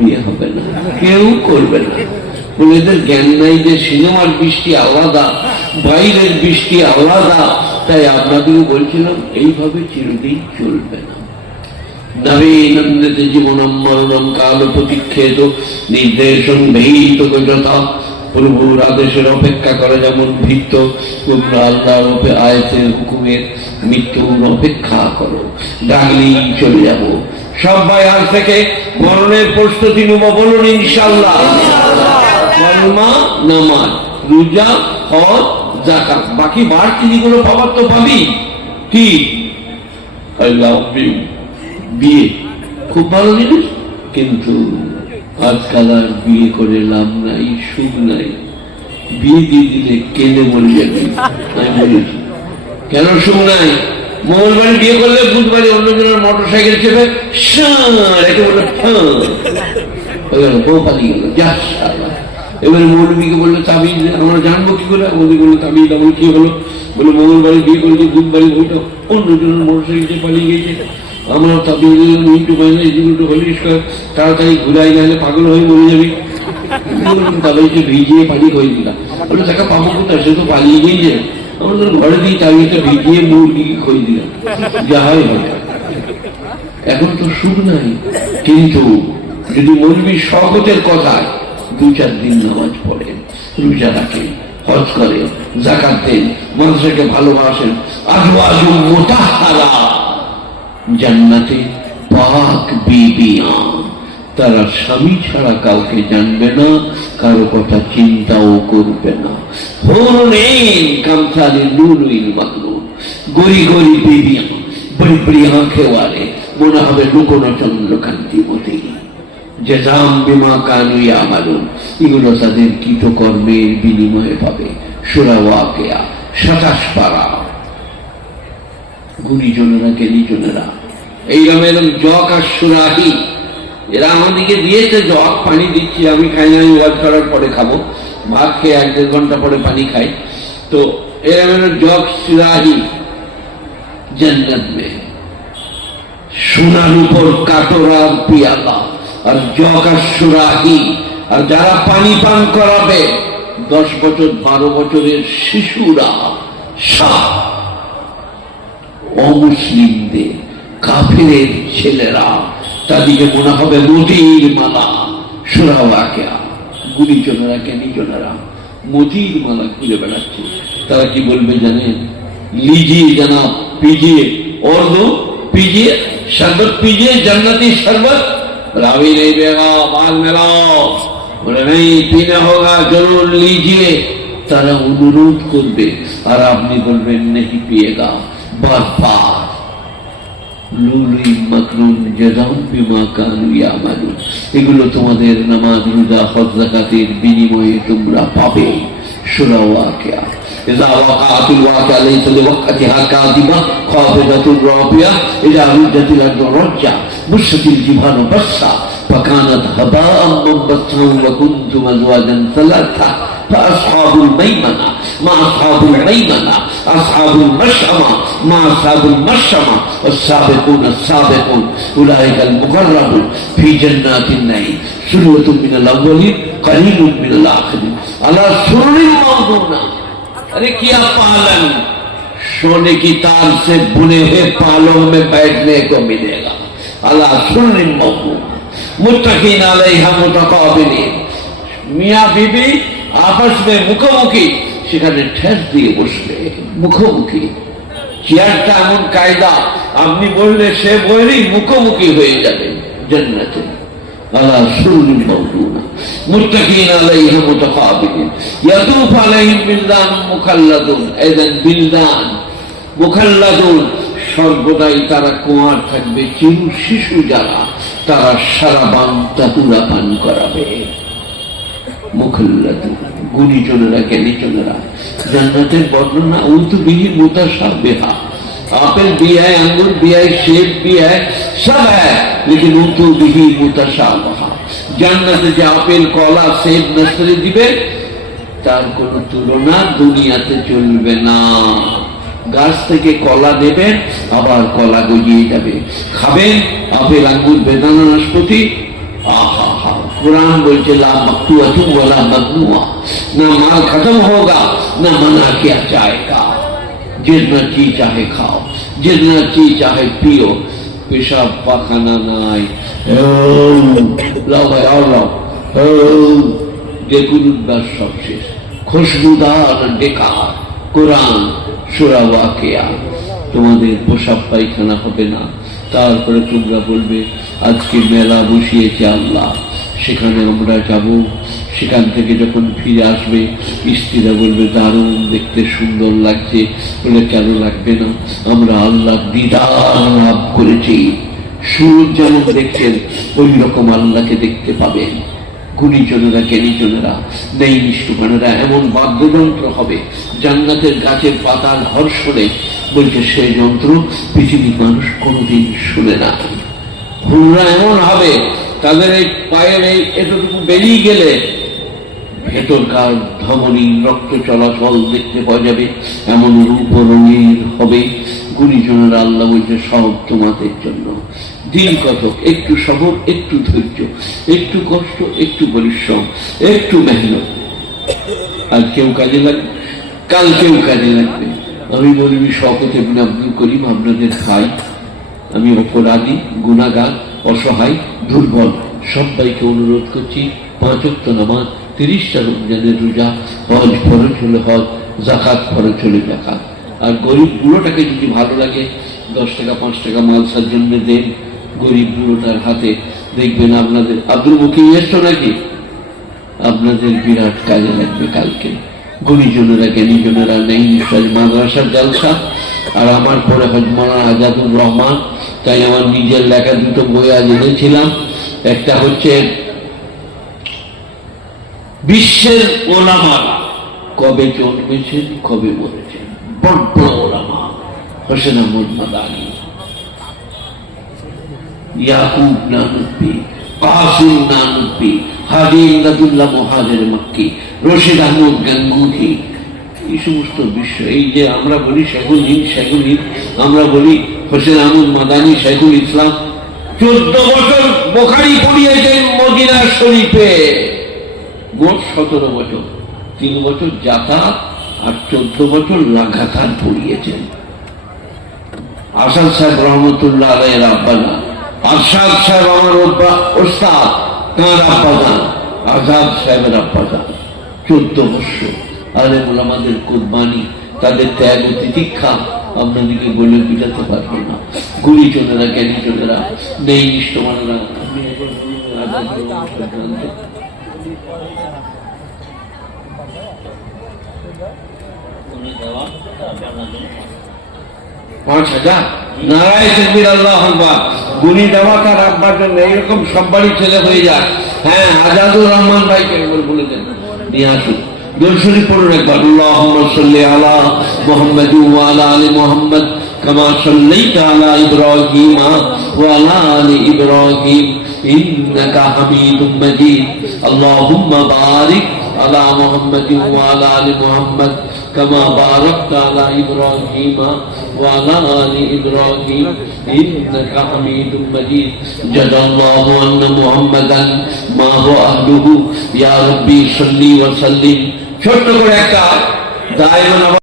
বিয়ে হবে না, কেউ করবে না। বলে এদের জ্ঞান নাই যে সিনেমার বৃষ্টি আলাদা, বাইরের বৃষ্টি আলাদা। তাই আপনাদেরও বলছিলাম এইভাবে চিরদিন চলবে না। নবীনন্দিত জীবনম মরণম কাল প্রতীক্ষেত নির্দেশন ভীত যথা। প্রভুর আদেশের অপেক্ষা করে যেমন ভীত, তোমরা আল্লাহর আয়াতের হুকুমের মৃত্যুর অপেক্ষা করো। ডাকলেই চলে যাব। সবাই আজ থেকে মরণের প্রস্তুতি নেব, বলুন ইনশাআল্লাহ। কলমা, নামাজ, রোজা, হজ, যাকাত, বাকি বাড়তি যেগুলো পাবার তো পাবি। কি বিয়ে খুব ভালো জিনিস, কিন্তু আজকাল আর বিয়ে করে লাভ নাই, সুখ নাই। বিয়ে দিয়ে দিলে কেঁদে মরে যাবে। আমি বলেছি কেন সুখ নাই? মঙ্গলবারে বিয়ে করলে বুধবারে অন্যজনের মোটর সাইকেল চেপে রেখে বলে বউ পালিয়ে গেল, যা। এবারে মৌলবীকে বললো তাবিজ, আমরা জানবো কি করে? ওদের বললো তাবিজ। আমার কি হলো? বলে মঙ্গলবারে বিয়ে করেছে, বুধবারে বইটা অন্যজনের মোটর সাইকেল পালিয়ে গেছে। আমরা তাবিজ মিন্টু পাইলে এদিকে হলিস কর, তাড়াতাড়ি ঘুরাই গেলে পাগল হয়ে মরে যাবি। তাবিজটা ভিজিয়ে পালিয়ে হয়ে দিলাম। বলে টাকা পাবো কোথায়? সে তো পালিয়ে গিয়েছে। আমাদের ঘরে দিয়ে তাবিজটা ভিজিয়ে মুরগিকে খই দিলাম, যা হয় হয়। এখন তো সুখ নাই, কিন্তু যদি মৌলবী শওকতের কথায় 2-4 দিন নামাজ পড়েন, রোজা রাখেন, হজ করেন, যাকাত দেন, মানুষকে ভালোবাসেন, আজওয়াজু মুতাহহারা, জান্নাতে পাক বিবিয়া, তারা স্বামী ছাড়া কাউকে জানবে না, কারো কথা চিন্তাও করবে না। হুরুন কামসালে নুরুল মাকনুন, গরি গরি বিবিয়া, বড়ি বড়ি আঁখে ওয়ালে, মনে হবে লুকোনো চন্দ্রকান্তিমতি। জাযাম বিমা কানু ইয়ামালুন, এগুলো তাদের কৃতকর্মের বিনিময়ে পাবে। সূরা ওয়াকিয়া 27 পারা। গুণীজনেরা জ্ঞানীজনেরা এইরকম এরকম জক আর সুরাহি, এরা আমাদেরকে দিয়েছে জগ, পানি দিচ্ছি, আমি খাই না, আমি ওয়াজ করার পরে খাবো। ভাত খেয়ে 1-1.5 ঘন্টা পরে পানি খাই। তো এরকম জগ সুরাহি জান্নাত মে, সোনার উপর কাটোরা পিয়ালা। আর জগ আর সুরাহি, আর যারা পানি পান করাবে 10 বছর 12 বছরের শিশুরা, সব অমুসলিমদের, কাফেরের ছেলেরা, তাদেরকে মনে হবে মতির মালা। সূরা ওয়াকিয়া। গুণীজনেরা জ্ঞানীজনেরা মতির মালা খুঁজে বেড়াচ্ছে। তারা কি বলবে জানেন? লিজিয়ে জনাব, পিজিয়ে और दो, पीजिए शरबत, पीजिए जन्नती शरबत। रावी नहीं देगा, बाल मिलाओ। बोले नहीं, पीना होगा, जरूर लीजिए। तारा अनुरोध करबे और आपने बोलবেন नहीं पिएगा। बार बार লুলুই মাকরুন জাযাম বিমা কানু ইয়ামালুন, এগুলো তোমাদের নামাজ, রোজা, হজ, যাকাতের বিনিময়ে তোমরা পাবে। সূরা ওয়াকিয়া। ইযা ওয়াকাআতুল ওয়াকিয়া লাইসা লিওয়াকতিহা কাযিবা খাফিদাতুর রাফিয়া ইযা রুজ্জাতিল আরদু রাজ্জা বুশরাতিল জিবালু বাসসা ফাকানাত হাবাআন মুনবাসসা ওয়া কুনতুম আজওয়াজান সালাসা فأصحاب الميمنة ما أصحاب الميمنة أصحاب المشأمة ما أصحاب المشأمة والسابقون السابقون أولئك المقربون في جنات النعيم سلوة من الأولين قليل من الآخرين على سرر موضونة। अरे क्या पालन, सोने की तार से बुने हुए पालों में बैठने को मिलेगा। अला सुर्र मौजूना मुत्तकीन अलैहा मुतकाबिलीन, मियां बीबी आपस में मुखोमुखी, সেখানে ঠেস দিয়ে বসবে মুখোমুখি। চেয়ারটা এমন কায়দা, আপনি বললে সে বইলেই মুখোমুখি হয়ে যাবে জান্নাতে। আলা সুরুরিন মাওদুনা মুত্তাকিন আলাইহা মুতাকাবিলিন ইয়াতুফু আলাইহিম বিলদান মুখাল্লাদুন। এদেন বিলদান মুখাল্লাদুন, সর্বদাই তারা কুমার থাকবে, চিরু শিশু যারা, তারা সারাবান তাতুরা পান করাবে। মুখাল্লাদুন, গুণীজনেরা জ্ঞানীজনেরা। জান্নাতের বর্ণনা উতু বিহি মুতাশাবিহা, আপেল भी है, अंगूर भी है, सेब भी है, सब है, लेकिन उतु बिही मुताशाबिहा। জান্নাতে যে আপেল, কলা, সেব, নাসরি দিবে তার কোনো তুলনা দুনিয়াতে চলবে না। গাছ থেকে কলা নেবেন, আবার কলা গজিয়ে যাবে, খাবেন আপেল, আঙ্গুর, বেদানা, নাশপাতি, আহা कुरान बोलते ला मक्तूअतु वला ममनुआ, ना माल खत्म होगा ना मना किया जाएगा। जितना ची चाहे खाओ, जितना ची चाहे पियो, पेशाब पाखाना নাই। লাও ভাই আর লাও, দেখুন উদ্বাস সব শেষ। খুশবুদার বেকার কোরআন সূরা ওয়াকিয়া। তোমাদের পেশাব পায়খানা হবে না। তারপরে তোমরা বলবে আজকে মেলা বসিয়েছে আল্লাহ, সেখানে আমরা যাব। সেখান থেকে যখন ফিরে আসবে স্ত্রীরা বলবে দারুণ দেখতে, সুন্দর লাগছে। বলে কেন লাগবে না, আমরা আল্লাহ দিদার লাভ করেছি। সূর্য যেমন দেখছেন ওই রকম আল্লাহকে দেখতে পাবেন। গুণীজনেরা জ্ঞানীজনেরা নেই নিষ্ঠুমানেরা এমন বাদ্যযন্ত্র হবে জান্নাতের গাছের পাতার ঘর্ষণে, বলছে সেই যন্ত্র পৃথিবীর মানুষ কোনোদিন শুনে না। হুররা এমন হবে তাদের এই পায়ের এই এতটুকু বেরিয়ে গেলে ভেতরকার ধমনী রক্ত চলাচল দেখতে পাওয়া যাবে, এমন রূপ রঙিন হবে। গুণীজনেরা আল্লাহ বলছে সব তোমাদের জন্য। দিন কতক, একটু সবর, একটু ধৈর্য, একটু কষ্ট, একটু পরিশ্রম, একটু মেহনত। আজ কেউ কাজে লাগবে, কাল কেউ কাজে লাগবে। আমি মৌলভী শওকত ইবনে আব্দুল করিম আপনাদের খাই। আমি অপরাধী, গুনাহগার, অসহায়, দুর্বল। সবাইকে অনুরোধ করছি 5 ওয়াক্ত নামাজ, 30টা রমজানের রোজা, হজ ফরজ হলে হজ, যাকাত ফরজ হলে যাকাত। আর গরিব বুড়োটাকে যদি ভালো লাগে 10 টাকা 5 টাকা মালসার জন্য দেন গরিব বুড়োটার হাতে, দেখবেন আপনাদের আব্দুল মুকিম এসছো নাকি, আপনাদের বিরাট কাজে লাগবে কালকে। গুণীজনেরা জ্ঞানীজনেরা নেই নিশ্চয় মাদ্রাসার জালসা। আর আমার পরে হজ মাওলানা আজাদুর রহমান, তাই আমার নিজের লেখা 2টো বই আজ এনেছিলাম। একটা হচ্ছে বিশ্বের ওলামারা কবে জন্মেছেন কবে মরেছেন, বড় বড় ওলামা, হোসেন আহমদ মাদানী, ইয়াকুব নানুব্বি, কাসিম নানুব্বি, হাজি ইমদাদুল্লাহ মুহাজির মক্কি, রশিদ আহমদ গাঙ্গুহি। এই সমস্ত বিশ্ব, এই যে আমরা বলি শেখুল হিন্দ, আমরা বলি হোসেন আহমদ মাদানী শেখুল ইসলাম। 14 বছর বুখারী পড়িয়েছেন মদিনা শরীফে, মোট 17 বছর। 3 বছর যাতায়াত আর 14 বছর লাগাতার পড়িয়েছেন। আসাদ সাহেব রহমতুল্লাহ আলাইহির আব্বাজান, আরশাদ সাহেব আমার ওস্তাদ, তাঁর আব্বাজান, আজাদ সাহেবের আব্বাজান। 14 বছর। আলেম ওলামাদের কুরবানি, তাদের ত্যাগ ও তিতিক্ষা আপনাদেরকে বলে বুঝাতে পারবো না। গুণীজনেরা জ্ঞানীজনেরা নেই নিষ্ঠমানেরা। নারায়ে তাকবীর, আল্লাহু আকবার। গুণী দেওয়াটা রাখবার জন্য এইরকম সব বাড়ি ছেলে হয়ে যায়। হ্যাঁ, আজাদুর রহমান ভাইকে বলে দেন নিয়ে আসুন। দরুদ শরীফ পড়ুন একবার। আল্লাহুম্মা সাল্লি আলা মুহাম্মাদ ওয়া আলা আলি মুহাম্মাদ কামা সাল্লাইতা আলা ইব্রাহিম ওয়া আলা আলি ইব্রাহিম ইন্নাকা হামিদুম মাজিদ। আল্লাহুম্মা বারিক আলা মুহাম্মাদ ওয়া আলা আলি মুহাম্মাদ কামা বারাকতা আলা ইব্রাহিম ওয়া আলা আলি ইব্রাহিম ইন্নাকা হামিদুম মাজিদ। জাযাল্লাহু আন্না মুহাম্মাদান মা হুয়া আহলুহু ইয়া রাব্বি সাল্লি ওয়া সাল্লিম। ছোট্ট করে একটা দায়মান